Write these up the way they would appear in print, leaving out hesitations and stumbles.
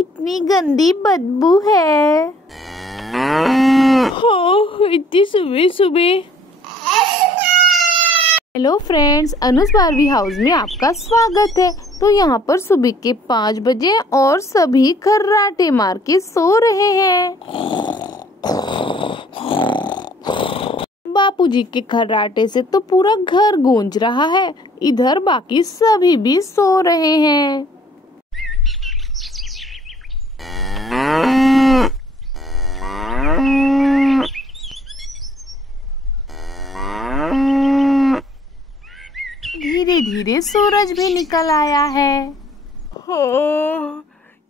कितनी गंदी बदबू है। इतनी सुबह सुबह। हेलो फ्रेंड्स, अनुज बारहवीं हाउस में आपका स्वागत है। तो यहाँ पर सुबह के 5 बजे और सभी खर्राटे मार के सो रहे हैं। बापूजी के खर्राटे से तो पूरा घर गूंज रहा है। इधर बाकी सभी भी सो रहे हैं। धीरे धीरे सूरज भी निकल आया है।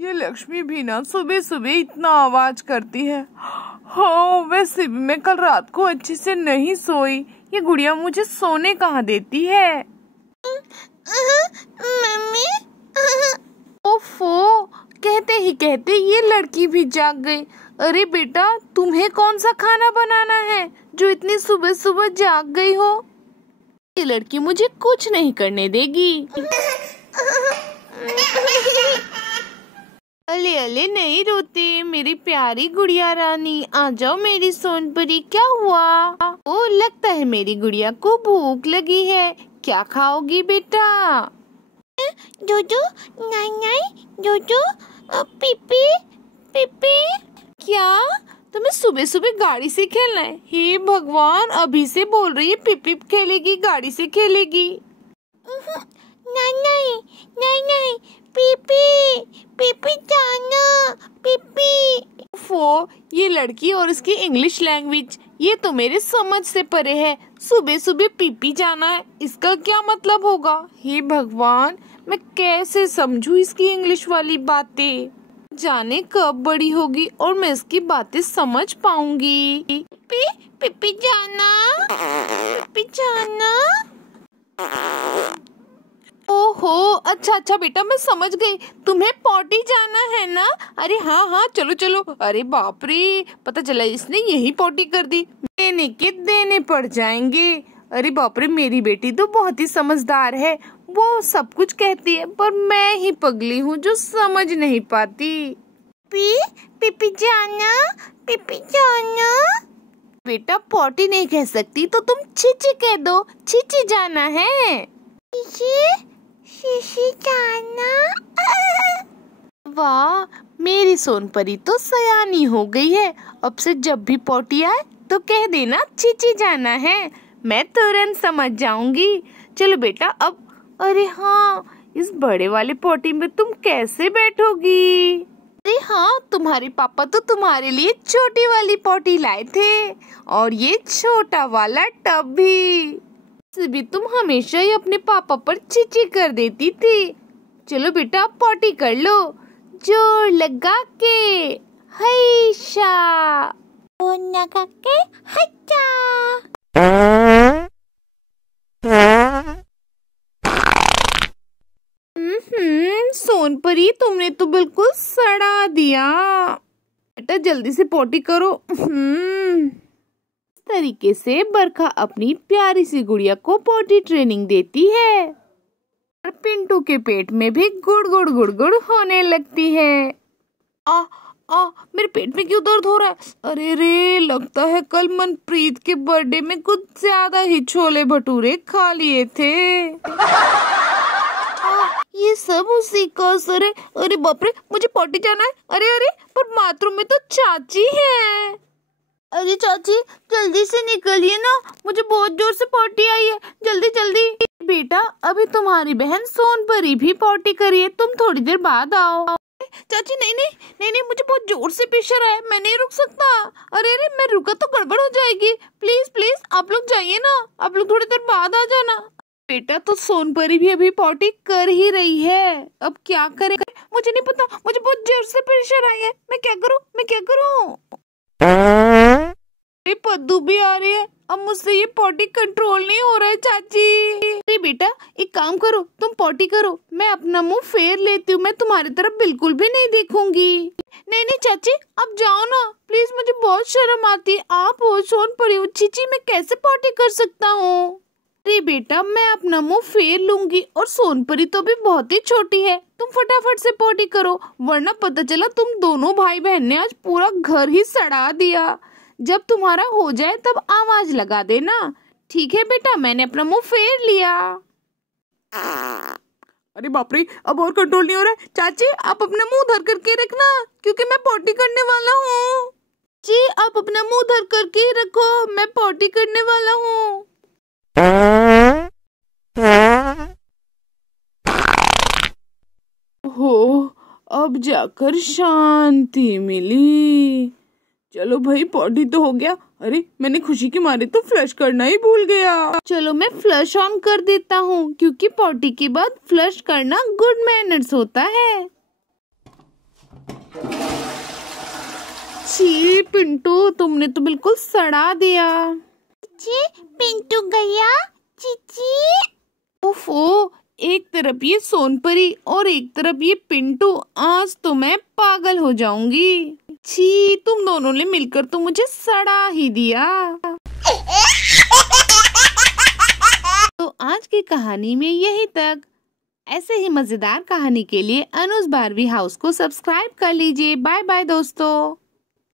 ये लक्ष्मी भी ना सुबह सुबह इतना आवाज करती है। वैसे भी मैं कल रात को अच्छे से नहीं सोई। ये गुड़िया मुझे सोने कहाँ देती है। मम्मी। ओफो, कहते ही कहते ये लड़की भी जाग गई। अरे बेटा, तुम्हें कौन सा खाना बनाना है जो इतनी सुबह सुबह जाग गई हो? ये लड़की मुझे कुछ नहीं करने देगी। अले अले नहीं रोते मेरी प्यारी गुड़िया रानी, आ जाओ मेरी सोनपरी। क्या हुआ? ओ, लगता है मेरी गुड़िया को भूख लगी है। क्या खाओगी बेटा? जोजो, नाई नाई, जोजो, पीपी पीपी। क्या तुम्हें सुबह सुबह गाड़ी से खेलना है? हे भगवान, अभी से बोल रही है पीपी खेलेगी, गाड़ी से खेलेगी। नहीं नहीं नहीं नहीं, पीपी पीपी जाना, पीपी। ये लड़की और इसकी इंग्लिश लैंग्वेज, ये तो मेरे समझ से परे है। सुबह सुबह पीपी जाना है, इसका क्या मतलब होगा? हे भगवान, मैं कैसे समझूं इसकी इंग्लिश वाली बातें? जाने कब बड़ी होगी और मैं इसकी बातें समझ पाऊंगी। पीपी जाना, पीपी जाना। ओहो, अच्छा बेटा, मैं समझ गई, तुम्हें पॉटी जाना है ना? अरे हाँ हाँ, चलो चलो। अरे बाप रे, पता चला इसने यही पॉटी कर दी। देने के देने पड़ जाएंगे। अरे बाप रे, मेरी बेटी तो बहुत ही समझदार है। वो सब कुछ कहती है, पर मैं ही पगली हूँ जो समझ नहीं पाती। पीपी जाना, पीपी जाना। बेटा, पॉटी नहीं कह सकती तो तुम चीची कह दो। चीची जाना है। शीशी जाना। वाह, मेरी सोनपरी तो सयानी हो गई है। अब से जब भी पॉटी आए तो कह देना चीची जाना है, मैं तुरंत समझ जाऊंगी। चलो बेटा अब। अरे हाँ, इस बड़े वाले पॉटी में तुम कैसे बैठोगी? अरे हाँ, तुम्हारे पापा तो तुम्हारे लिए छोटी वाली पॉटी लाए थे और ये छोटा वाला टब भी। भी तुम हमेशा ही अपने पापा पर चीची कर देती थी। चलो बेटा, पॉटी कर लो, जोर लगा के। हैशा, लगा के हैशा। सोनपरी, तुमने तो बिल्कुल सड़ा दिया। बेटा जल्दी से पॉटी करो। तरीके से बरखा अपनी प्यारी सी गुड़िया को पॉटी ट्रेनिंग देती है और पिंटू के पेट में भी गुड़ गुड़ गुड़ गुड़ होने लगती है। मेरे पेट में क्यों दर्द हो रहा है? अरे रे, लगता है कल मनप्रीत के बर्थडे में कुछ ज्यादा ही छोले भटूरे खा लिए थे। ये सब उसी का असर है। अरे बाप रे, मुझे पॉटी जाना है। अरे अरे, पर बाथरूम में तो चाची है। अरे चाची, जल्दी से निकलिए ना, मुझे बहुत जोर से पॉटी आई है। जल्दी जल्दी। बेटा, अभी तुम्हारी बहन सोनपरी भी पॉटी करी है, तुम थोड़ी देर बाद आओ। चाची नहीं नहीं नहीं नहीं, मुझे बहुत जोर से प्रेशर है, मैं नहीं रुक सकता। अरे अरे, मैं रुका तो गड़बड़ हो जाएगी। प्लीज प्लीज, आप लोग जाइए ना, आप लोग थोड़ी देर बाद आ जाना। बेटा, तो सोनपरी भी अभी पॉटी कर ही रही है, अब क्या करे? मुझे नहीं पता, मुझे बहुत जोर से प्रेशर आई है। मैं क्या करूँ, मैं क्या करूँ? पद्दू भी आ रही है, अब मुझसे ये पॉटी कंट्रोल नहीं हो रहा है चाची। अरे बेटा, एक काम करो, तुम पॉटी करो, मैं अपना मुंह फेर लेती हूँ, मैं तुम्हारी तरफ बिल्कुल भी नहीं देखूंगी। नहीं नहीं चाची, अब जाओ ना प्लीज, मुझे बहुत शर्म आती है। आप हो सोनपरी हो, चीची, मैं कैसे पॉटी कर सकता हूँ? अरे बेटा, मैं अपना मुंह फेर लूंगी और सोनपरी तो भी बहुत ही छोटी है, तुम फटाफट से पोटी करो, वरना पता चला तुम दोनों भाई बहन ने आज पूरा घर ही सड़ा दिया। जब तुम्हारा हो जाए तब आवाज लगा देना। ठीक है बेटा, मैंने अपना मुंह फेर लिया। अरे बाप रे, अब और कंट्रोल नहीं हो रहा है। चाची आप अपना मुंह धर करके रखना, क्योंकि मैं पोटी करने वाला हूँ। जी आप अपना मुंह धर करके ही रखो, मैं पोटी करने वाला हूँ। हो, अब जाकर शांति मिली। चलो भाई, पॉटी तो हो गया। अरे मैंने खुशी के मारे तो फ्लश करना ही भूल गया। चलो मैं फ्लश ऑन कर देता हूँ, क्योंकि पॉटी के बाद फ्लश करना गुड मैनर्स होता है। छी पिंटू, तुमने तो बिल्कुल सड़ा दिया। जी पिंटू गया। चीची ओफो, एक तरफ ये सोनपरी और एक तरफ ये पिंटू, आज तो मैं पागल हो जाऊंगी। छी, तुम दोनों ने मिलकर तो मुझे सड़ा ही दिया। तो आज की कहानी में यही तक। ऐसे ही मजेदार कहानी के लिए अनुज बारवी हाउस को सब्सक्राइब कर लीजिए। बाय बाय दोस्तों।